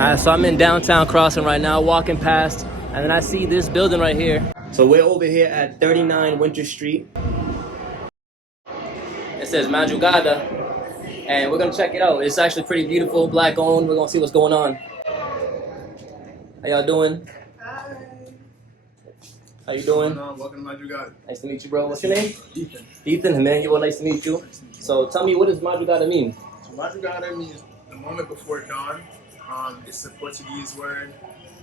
So I'm in downtown Crossing right now, walking past, and then I see this building right here. So we're over here at 39 Winter Street. It says Madrugada, and we're gonna check it out. It's actually pretty beautiful, black owned. We're gonna see what's going on. How y'all doing? Hi. How you doing? Welcome to Madrugada. Nice to meet you, bro. What's your name? Ethan. Ethan, Emmanuel, nice to meet you. So tell me, what does Madrugada mean? So Madrugada means the moment before dawn. It's a Portuguese word,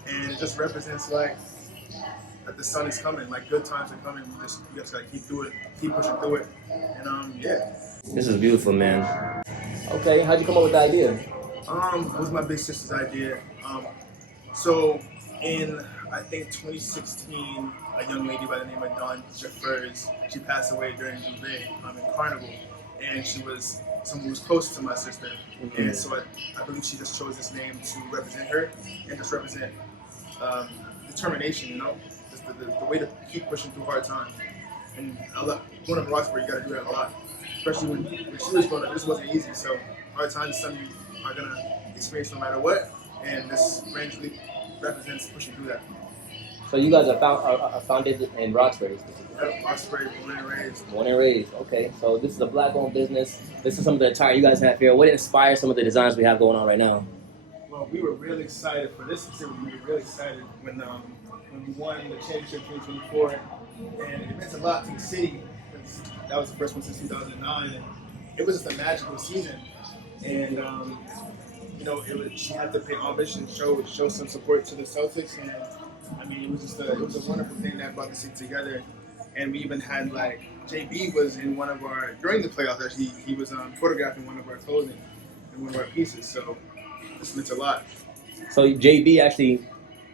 and it just represents like that the sun is coming, like good times are coming. You just gotta keep through it, keep pushing through it, and yeah. This is beautiful, man. Okay, how'd you come up with the idea? It was my big sister's idea. So in I think 2016, a young lady by the name of Dawn Jeffers, she passed away during Jubilee in Carnival, and she was someone who was close to my sister, and so I believe she just chose this name to represent her and just represent determination, you know, just the way to keep pushing through hard times. And growing up in Roxbury, you got to do that a lot, especially when she was growing up. This wasn't easy, so hard times is something you are gonna experience no matter what, and this brand really represents pushing through that. So you guys are founded in Roxbury. Yep, Roxbury, born and raised. Born and raised. Okay, so this is a black-owned business. This is some of the attire you guys have here. What inspires some of the designs we have going on right now? Well, we were really excited for this series. We were really excited when we won the championship in 2024, and it meant a lot to the city because that was the first one since 2009, and it was just a magical season. And you know, she had to pay homage and show some support to the Celtics, and I mean, it was a wonderful thing that brought the city together. And we even had like JB was in one of our during the playoffs. Actually, he was photographing one of our clothing and one of our pieces. So this meant a lot. So JB actually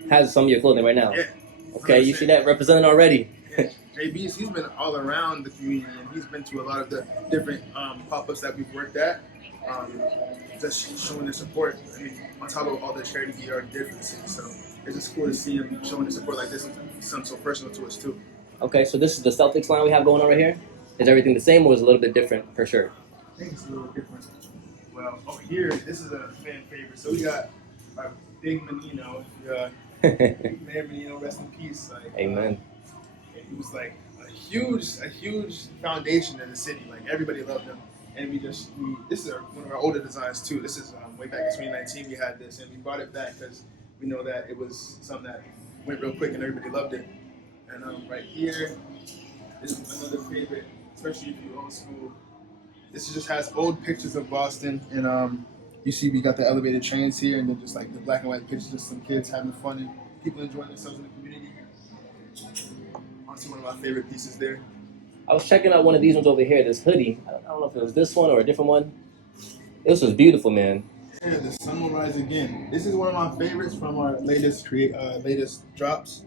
has some of your clothing right now. Yeah. Okay, 100%. You see that represented already. Yeah. JB's he's been all around the community, and he's been to a lot of the different pop-ups that we've worked at. Just showing the support. I mean, on top of all the charity he already did for the city. So it's just cool to see him showing the support like this, and something so personal to us too. Okay, so this is the Celtics line we have going on right here. Is everything the same, or is it a little bit different for sure? I think it's a little different. Well, over here, this is a fan favorite. So we got our big Menino. Mayor Menino, rest in peace. Like, amen. He was like a huge foundation in the city. Like everybody loved him. And this is one of our older designs too. This is way back in 2019 we had this, and we brought it back because we know that it was something that went real quick and everybody loved it. And right here is another favorite, especially if you're old school. This just has old pictures of Boston, and you see we got the elevated trains here, and then just like the black and white pictures of some kids having fun and people enjoying themselves in the community. Honestly, one of my favorite pieces there. I was checking out one of these ones over here, this hoodie. I don't know if it was this one or a different one. This was beautiful, man. Yeah, the sun will rise again. This is one of my favorites from our latest drops.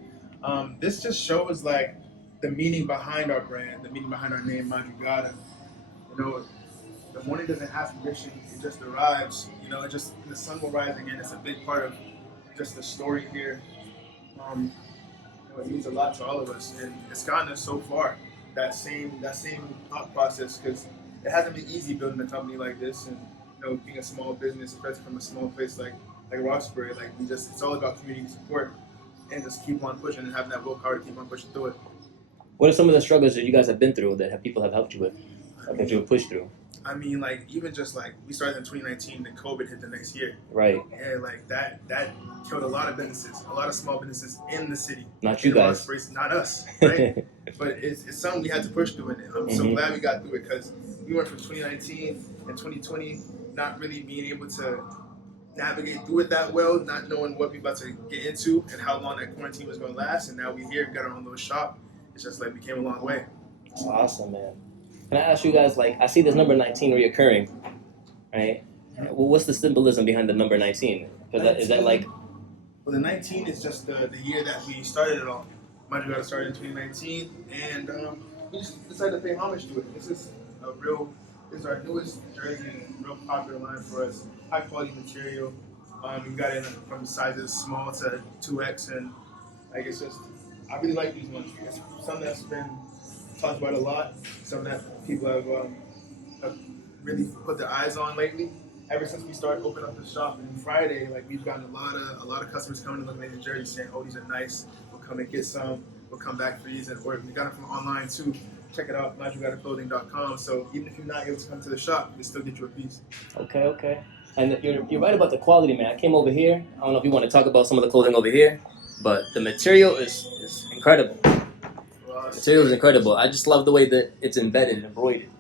This just shows like the meaning behind our brand, the meaning behind our name, Madrugada. You know, the morning doesn't have permission; it just arrives. You know, the sun will rise again. It's a big part of just the story here. You know, it means a lot to all of us, and it's gotten us so far. That same thought process, because it hasn't been easy building a company like this, and you know, being a small business, especially from a small place like Roxbury. Like it's all about community support, and just keep on pushing and having that willpower to keep on pushing through it. What are some of the struggles that you guys have been through that people have helped you with, that you have pushed through? I mean, like even just like we started in 2019, then COVID hit the next year. Right. And like that killed a lot of businesses, a lot of small businesses in the city. Not you guys. Not us, right? But it's something we had to push through, and I'm so glad we got through it because we went from 2019 and 2020 not really being able to navigate through it that well, not knowing what we about to get into and how long that quarantine was going to last, and now we here, got our own little shop. It's just like we came a long way. That's awesome, man. Can I ask you guys, like, I see this number 19 reoccurring, right? Well, what's the symbolism behind the number 19? Is that like... Well, the 19 is just the year that we started it all. Madrugada started in 2019, and we just decided to pay homage to it. This is our newest jersey, and real popular line for us. High quality material. We got it from sizes small to 2X, and like I really like these ones. It's something that's been talked about a lot, something that people have really put their eyes on lately, ever since we started opening up the shop on Friday, like we've gotten a lot of customers coming and looking at the jerseys saying, "Oh, these are nice. We'll come and get some. We'll come back for these." And or we got them from online too. Check it out, madrugadaclothing.com. So even if you're not able to come to the shop, we still get you a piece. Okay. And you're right about the quality, man. I came over here. I don't know if you want to talk about some of the clothing over here, but the material is incredible. Well, The material is incredible. I just love the way that it's embedded and embroidered.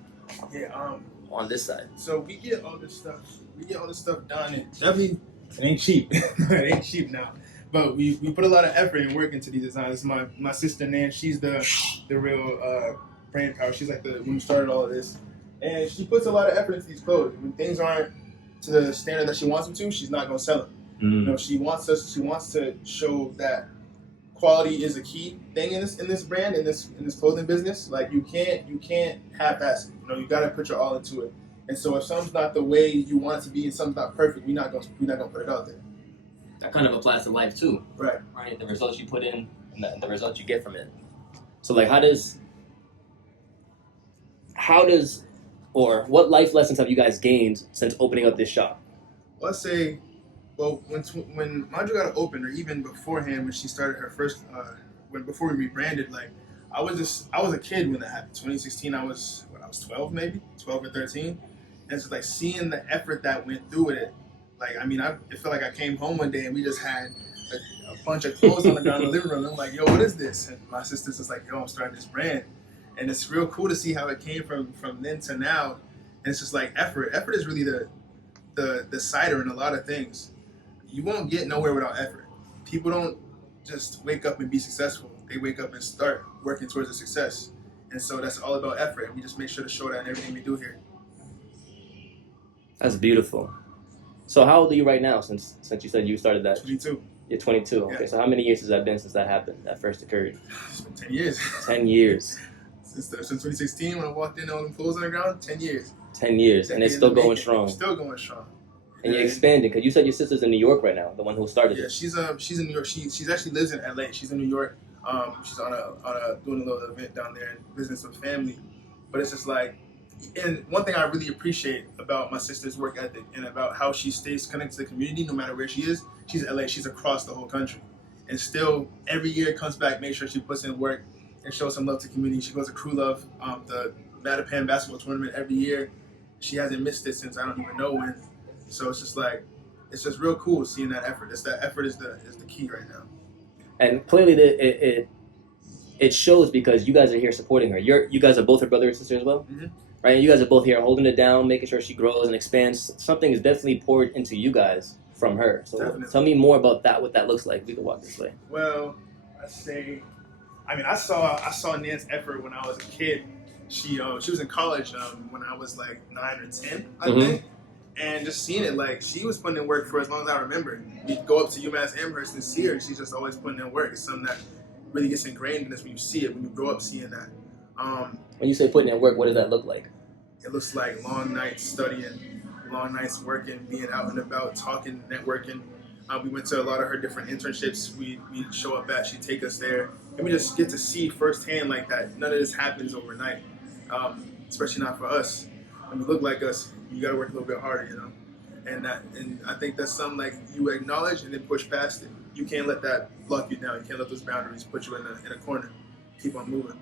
Yeah. On this side. So we get all this stuff. We get all this stuff done, and definitely it ain't cheap. It ain't cheap now. But we put a lot of effort and work into these designs. My sister Nan, she's the real brain power. She's like the one who started all of this, and she puts a lot of effort into these clothes. When things aren't to the standard that she wants them to, she's not gonna sell them. You know, she wants to show that quality is a key thing in this brand, in this clothing business. Like you can't half-ass it. You know, you gotta put your all into it. And so if something's not the way you want it to be and something's not perfect, we're not gonna put it out there. That kind of applies to life too. Right. Right. The results you put in and the results you get from it. So like how does or what life lessons have you guys gained since opening up this shop? Let's say, well, when Madrugada opened, or even beforehand, when she started her first, before we rebranded, like I was a kid when that happened. 2016, I was 12 maybe, 12 or 13, and it's just like seeing the effort that went through with it. Like I mean, it felt like I came home one day and we just had a bunch of clothes on the ground in the living room. And I'm like, yo, what is this? And my sister's just like, yo, I'm starting this brand, and it's real cool to see how it came from then to now. And it's just like effort. Effort is really the decider in a lot of things. You won't get nowhere without effort. People don't just wake up and be successful. They wake up and start working towards a success. And so that's all about effort. And we just make sure to show that in everything we do here. That's beautiful. So how old are you right now since you said you started that? 22. You're 22. Okay, Yeah. so how many years has that been since that happened, that first occurred? It's been 10 years. 10 years. Since 2016 when I walked in all them clothes on the ground, 10 years. 10 years, and it's still going strong. Still going strong. And you're expanding, because you said your sister's in New York right now, the one who started it. She's in New York. She's actually lives in L.A. She's in New York. She's on a doing a little event down there and visiting some family. But it's just like, and one thing I really appreciate about my sister's work ethic and about how she stays connected to the community no matter where she is. She's in L.A. She's across the whole country, and still every year comes back, make sure she puts in work and shows some love to the community. She goes to Crew Love, the Madrugada basketball tournament every year. She hasn't missed it since I don't even know when. So it's just like, it's just real cool seeing that effort. That effort is the key right now. And clearly it shows because you guys are here supporting her. You guys are both her brother and sister as well, right? And you guys are both here holding it down, making sure she grows and expands. Something is definitely poured into you guys from her. So Definitely. Tell me more about that, what that looks like. We can walk this way. Well, I saw Nan's effort when I was a kid. She was in college when I was like 9 or 10, I think. And just seeing it, like, she was putting in work for as long as I remember. We'd go up to UMass Amherst and see her. She's just always putting in work. It's something that really gets ingrained in us when you see it, when you grow up seeing that. When you say putting in work, what does that look like? It looks like long nights studying, long nights working, being out and about, talking, networking. We went to a lot of her different internships. We'd show up at, she'd take us there. And we just get to see firsthand like that. None of this happens overnight, especially not for us. When you look like us, you got to work a little bit harder, you know. And I think that's something like you acknowledge and then push past it. You can't let that block you down. You can't let those boundaries put you in a corner. Keep on moving.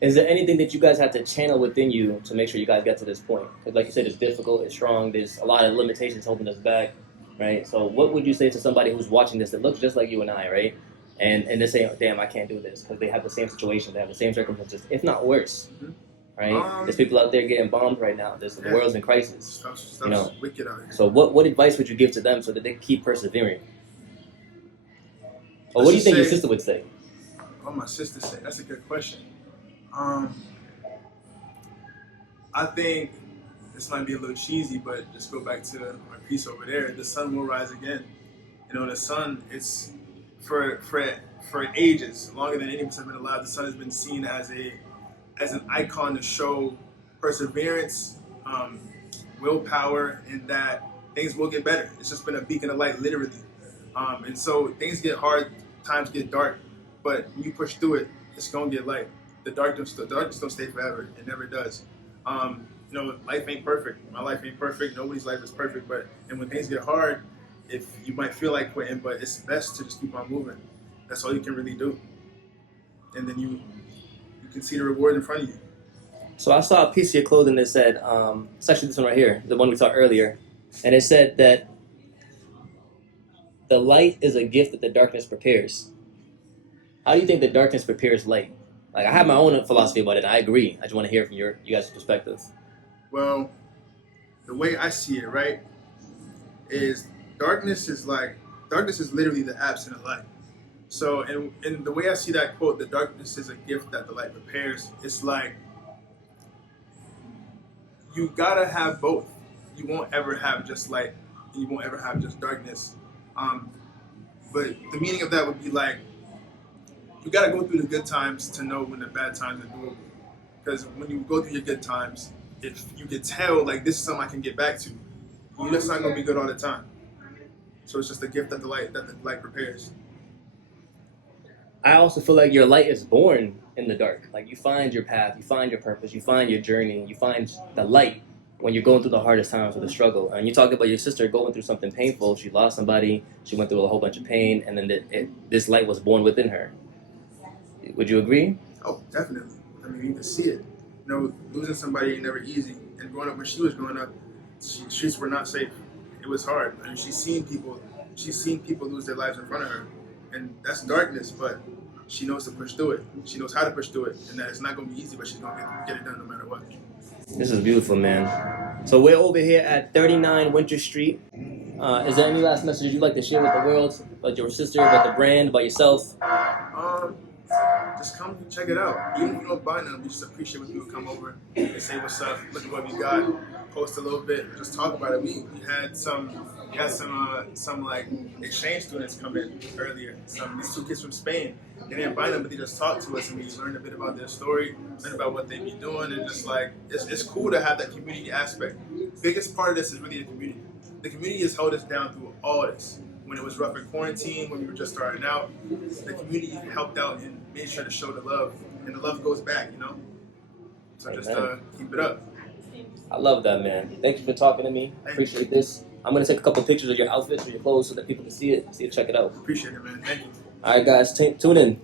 Is there anything that you guys had to channel within you to make sure you guys get to this point? Because like you said, it's difficult, it's strong, there's a lot of limitations holding us back, right? So what would you say to somebody who's watching this that looks just like you and I, right? And they're saying, oh, damn, I can't do this, because they have the same situation, they have the same circumstances, if not worse, right? There's people out there getting bombed right now. The world's in crisis. Stuff's you know? wicked out here. So what advice would you give to them so that they keep persevering? Or what do you think your sister would say? What my sister say? That's a good question. I think this might be a little cheesy, but just go back to our piece over there. The sun will rise again. You know, the sun, it's for ages, longer than any of us have been alive. The sun has been seen as an icon to show perseverance, willpower, and that things will get better. It's just been a beacon of light, literally. And so things get hard, times get dark, but when you push through it, it's gonna get light. The darkness don't stay forever. It never does. life ain't perfect. My life ain't perfect. Nobody's life is perfect. And when things get hard, if you might feel like quitting, but it's best to just keep on moving. That's all you can really do. And then you can see the reward in front of you. So I saw a piece of your clothing that said, it's actually this one right here, the one we saw earlier, and it said that the light is a gift that the darkness prepares. How do you think the darkness prepares light? Like, I have my own philosophy about it, and I agree. I just want to hear from you guys' perspective. Well, the way I see it, right, is darkness is literally the absence of light. So, and the way I see that quote, the darkness is a gift that the light prepares, it's like you gotta have both. You won't ever have just light, you won't ever have just darkness. But the meaning of that would be like, you gotta go through the good times to know when the bad times are doable. Because when you go through your good times, if you can tell, like, this is something I can get back to, you know, it's not gonna be good all the time. So it's just a gift that the light prepares. I also feel like your light is born in the dark. Like, you find your path, you find your purpose, you find your journey, you find the light when you're going through the hardest times of the struggle. And you talk about your sister going through something painful. She lost somebody, she went through a whole bunch of pain, and then this light was born within her. Would you agree? Oh, definitely. I mean, you can see it. You know, losing somebody ain't never easy. And growing up, when she was growing up, streets were not safe. It was hard. I mean, she's seen people lose their lives in front of her, and that's darkness. But she knows to push through it. She knows how to push through it, and that it's not going to be easy, but she's going to get it done no matter what. This is beautiful, man. So we're over here at 39 Winter Street. Is there any last message you'd like to share with the world, about your sister, about the brand, about yourself? Just come check it out. Even if you don't buy none, we just appreciate when people come over and say what's up, look at what we got, post a little bit, just talk about it. We had some like exchange students come in earlier. These two kids from Spain. They didn't buy them, but they just talked to us and we learned a bit about their story, learned about what they be doing, and just like it's cool to have that community aspect. Biggest part of this is really the community. The community has held us down through all this. When it was rough in quarantine, when we were just starting out, the community helped out and made sure to show the love, and the love goes back, you know? So just keep it up. I love that, man. Thank you for talking to me. Appreciate this. I'm going to take a couple pictures of your outfits or your clothes so that people can see it, check it out. Appreciate it, man. Thank you. All right, guys, tune in.